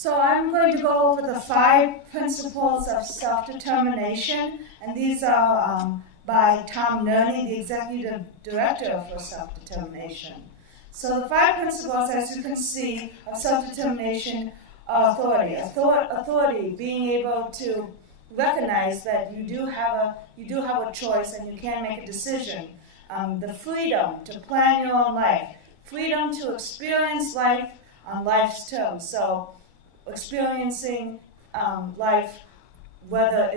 So I'm going to go over the 5 principles of self-determination, and these are by Tom Nerney, the Executive Director for Self-Determination. So the 5 principles, as you can see, of self-determination are authority. Authority, being able to recognize that you do have a choice and you can make a decision. The freedom to plan your own life. Freedom to experience life on life's terms. So experiencing life, whether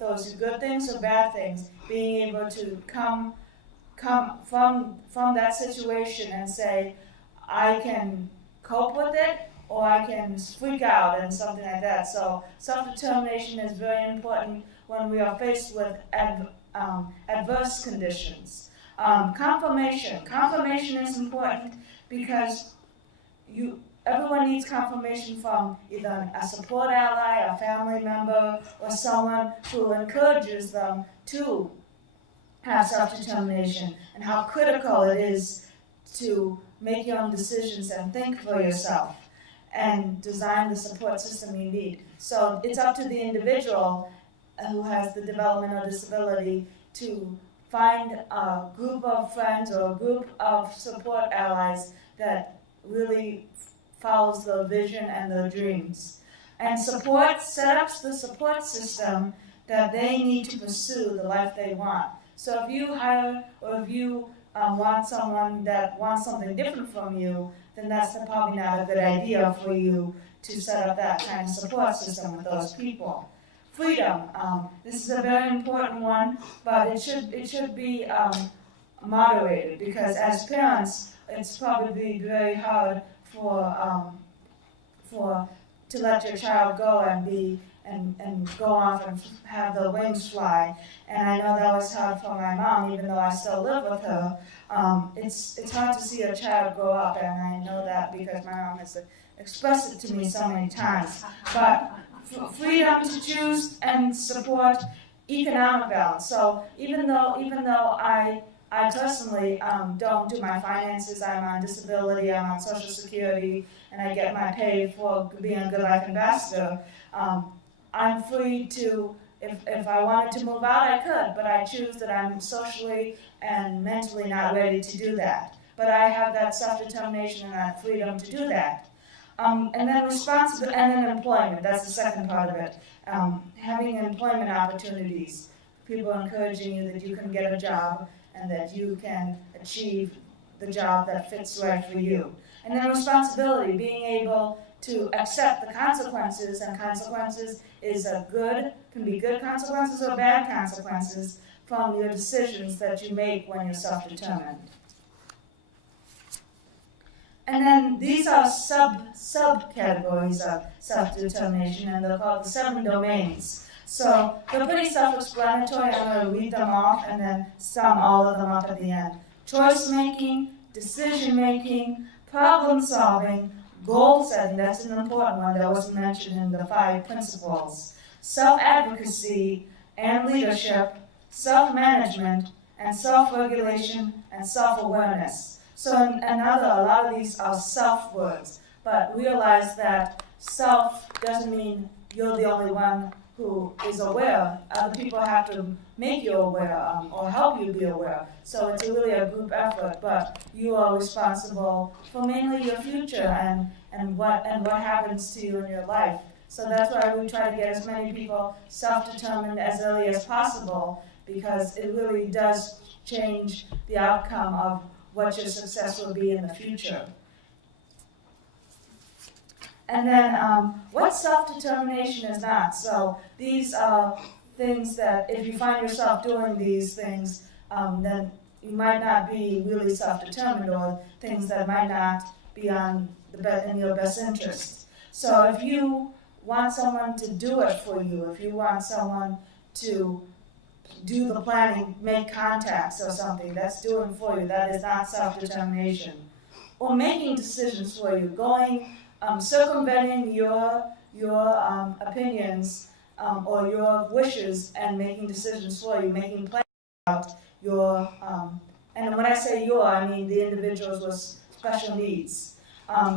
those are good things or bad things, being able to come from that situation and say, I can cope with it, or I can freak out and something like that. So self-determination is very important when we are faced with adverse conditions. Confirmation. Confirmation is important because everyone needs confirmation from either a support ally, a family member, or someone who encourages them to have self-determination, and how critical it is to make your own decisions and think for yourself and design the support system you need. So it's up to the individual who has the developmental disability to find a group of friends or a group of support allies that really follows the vision and the dreams. And support sets up the support system that they need to pursue the life they want. So if you hire or if you want someone that wants something different from you, then that's probably not a good idea for you to set up that kind of support system with those people. Freedom. This is a very important one, but it should be moderated, because as parents, it's probably very hard to let your child go and go off and have the wings fly. And I know that was hard for my mom, even though I still live with her. It's hard to see a child grow up, and I know that because my mom has expressed it to me so many times. But freedom to choose and support economic balance. So even though I personally don't do my finances, I'm on disability, I'm on Social Security, and I get my pay for being a Good Life Ambassador, I'm free to, if I wanted to move out, I could, but I choose that I'm socially and mentally not ready to do that. But I have that self-determination and that freedom to do that. And then responsibility, and then employment, that's the second part of it. Having employment opportunities, people encouraging you that you can get a job and that you can achieve the job that fits right for you. And then responsibility, being able to accept the consequences, and consequences can be good consequences or bad consequences from your decisions that you make when you're self-determined. And then these are subcategories of self-determination, and they're called the 7 domains. So they're pretty self-explanatory. I'm going to read them off and then sum all of them up at the end. Choice making, decision making, problem solving, goal setting, that's an important one that wasn't mentioned in the 5 principles, self-advocacy and leadership, self-management, and self-regulation and self-awareness. So a lot of these are self words, but realize that self doesn't mean you're the only one who is aware. Other people have to make you aware or help you be aware. So it's really a group effort, but you are responsible for mainly your future and what happens to you in your life. So that's why we try to get as many people self-determined as early as possible, because it really does change the outcome of what your success will be in the future. And then what self-determination is not. So these are things that if you find yourself doing these things, then you might not be really self-determined, or things that might not be in your best interest. So if you want someone to do it for you, if you want someone to do the planning, make contacts or something, that's doing for you, that is not self-determination. Or making decisions for you, circumventing your opinions or your wishes and making decisions for you, making plans about your, and when I say your, I mean the individuals with special needs.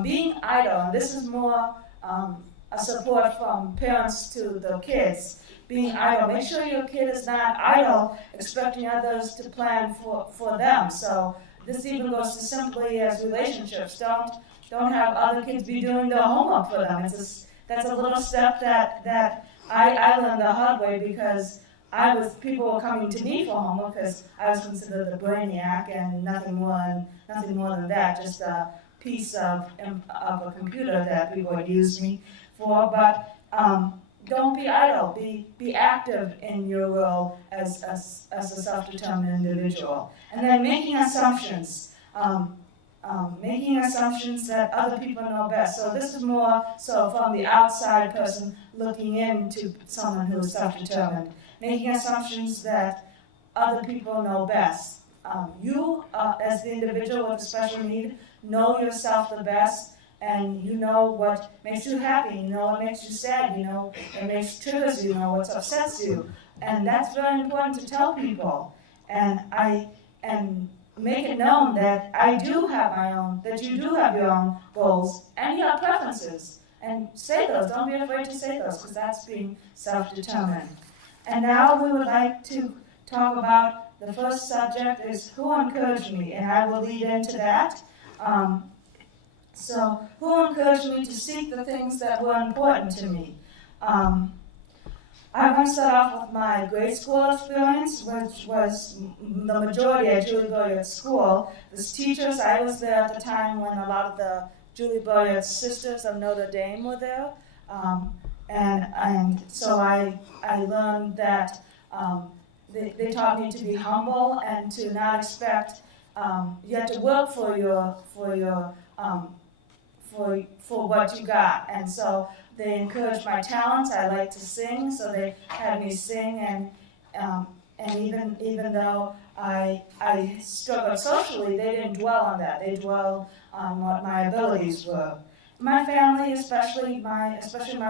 Being idle, and this is more a support from parents to the kids. Being idle, make sure your kid is not idle, expecting others to plan for them. So this even goes to simply as relationships. Don't have other kids be doing their homework for them. That's a little step that I learned the hard way, because people were coming to me for homework because I was considered the brainiac and nothing more than that, just a piece of a computer that people would use me for. But don't be idle. Be active in your role as a self-determined individual. And then making assumptions. Making assumptions that other people know best. So this is more so from the outside person looking into someone who is self-determined. Making assumptions that other people know best. You, as the individual with a special need, know yourself the best, and you know what makes you happy, you know what makes you sad, you know what triggers you, you know what upsets you. And that's very important to tell people. And make it known that I do have my own, that you do have your own goals and your preferences. And say those, don't be afraid to say those, because that's being self-determined. And now we would like to talk about the first subject is who encouraged me, and I will lead into that. So who encouraged me to seek the things that were important to me? I want to start off with my grade school experience, which was the majority at Julie Billiard School. The teachers, I was there at the time when a lot of the Julie Billiard Sisters of Notre Dame were there. And so I learned that they taught me to be humble and to not expect, you have to work for what you got. And so they encouraged my talents. I like to sing, so they had me sing. And even though I struggled socially, they didn't dwell on that. They dwelled on what my abilities were. My family, especially my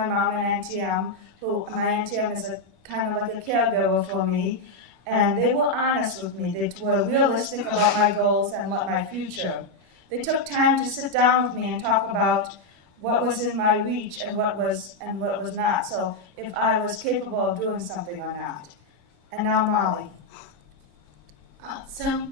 mom and Auntie Em, my Auntie Em is kind of like a caregiver for me, and they were honest with me. They were realistic about my goals and what my future. They took time to sit down with me and talk about what was in my reach and what was not. So if I was capable of doing something or not. And now Molly. So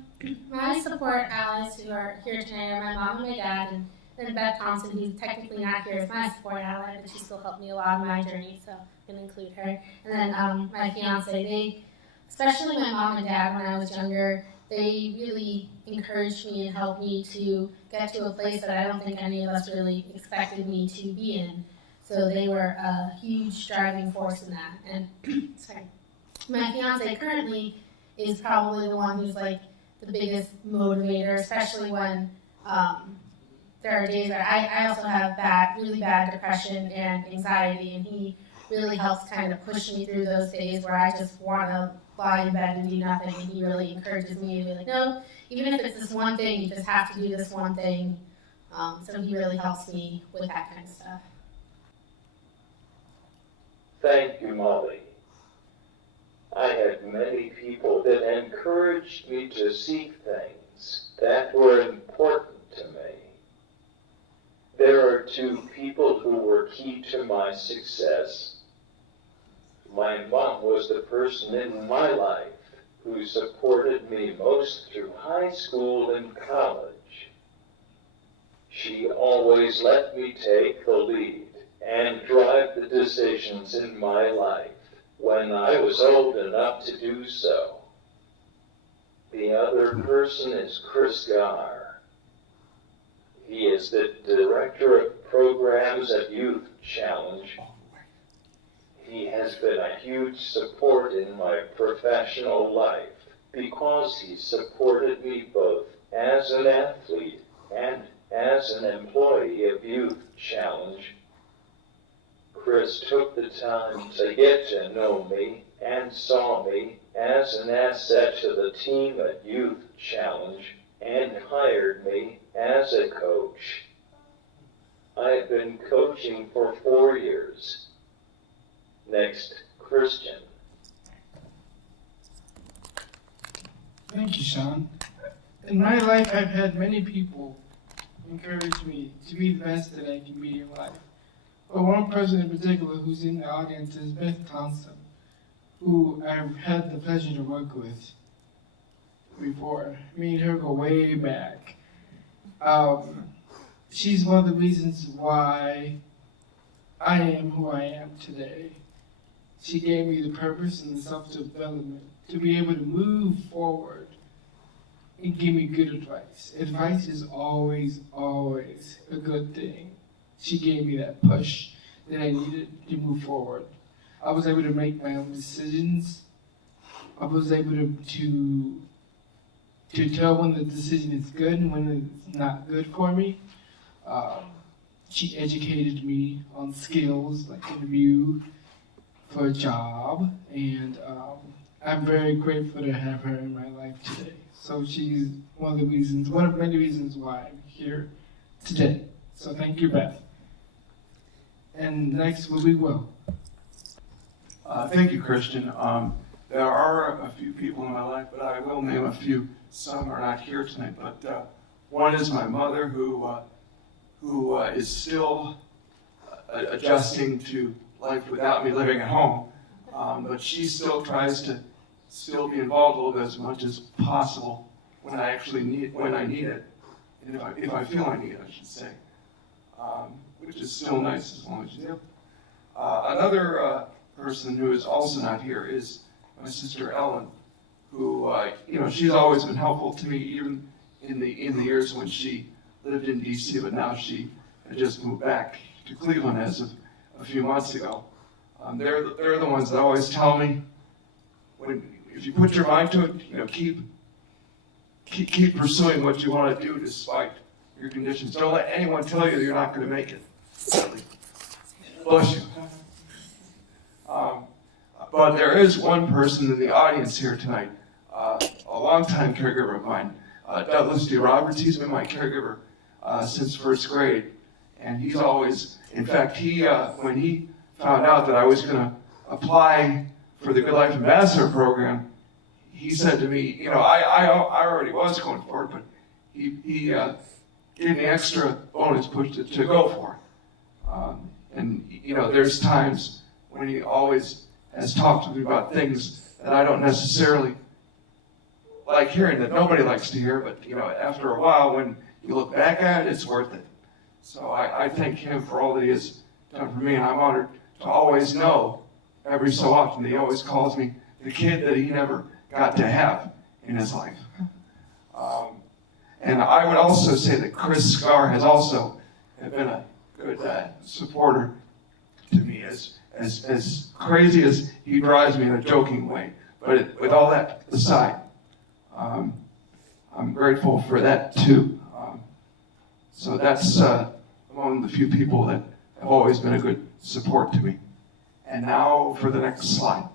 my support allies who are here today are my mom and my dad, and then Beth Thompson, who's technically not here, is my support ally, but she still helped me a lot in my journey, so I'm going to include her. And then my fiance, especially my mom and dad when I was younger, they really encouraged me and helped me to get to a place that I don't think any of us really expected me to be in. So they were a huge driving force in that. And sorry, my fiance currently is probably the one who's like the biggest motivator, especially when there are days where I also have really bad depression and anxiety, and he really helps kind of push me through those days where I just want to lie in bed and do nothing, and he really encourages me to be like, no, even if it's this one thing, you just have to do this one thing. So he really helps me with that kind of stuff. Thank you, Molly. I had many people that encouraged me to seek things that were important to me. There are two people who were key to my success. My mom was the person in my life who supported me most through high school and college. She always let me take the lead and drive the decisions in my life when I was old enough to do so. The other person is Chris Gar. He is the Director of Programs at Youth Challenge. He has been a huge support in my professional life because he supported me both as an athlete and as an employee of Youth Challenge. Chris took the time to get to know me and saw me as an asset to the team at Youth Challenge and hired me as a coach. I've been coaching for 4 years. Next, Christian. Thank you, Sean. In my life, I've had many people encourage me to be the best that I can be in life. But one person in particular who's in the audience is Beth Thompson, who I've had the pleasure to work with before. Me and her go way back. She's one of the reasons why I am who I am today. She gave me the purpose and the self-development to be able to move forward and give me good advice. Advice is always, always a good thing. She gave me that push that I needed to move forward. I was able to make my own decisions. I was able to tell when the decision is good and when it's not good for me. She educated me on skills like interview for a job, and I'm very grateful to have her in my life today. So she's one of many reasons why I'm here today. So thank you, Beth. And next will be Will. Thank you, Christian. There are a few people in my life, but I will name a few. Some are not here tonight, but one is my mother, who is still adjusting to life without me living at home, but she still tries to still be involved a little bit as much as possible when I need it, and if I feel I need it, I should say, which is still nice as long as you do. Another person who is also not here is my sister Ellen, who she's always been helpful to me, even in the years when she lived in D.C., but now she had just moved back to Cleveland as of a few months ago. They're the ones that always tell me, if you put your mind to it, keep pursuing what you want to do despite your conditions. Don't let anyone tell you you're not going to make it. Bless you. But there is one person in the audience here tonight, a longtime caregiver of mine, Douglas D. Roberts. He's been my caregiver since first grade, and he's always, in fact, when he found out that I was going to apply for the Good Life Ambassador program, he said to me, I already was going for it, but he gave me extra bonus push to go for it. And there's times when he always has talked to me about things that I don't necessarily like hearing, that nobody likes to hear, but after a while, when you look back at it, it's worth it. So I thank him for all that he has done for me, and I'm honored to always know, every so often, that he always calls me the kid that he never got to have in his life. And I would also say that Chris Scar has also been a good supporter to me, as crazy as he drives me in a joking way. But with all that aside, I'm grateful for that too. So that's among the few people that have always been a good support to me. And now for the next slide.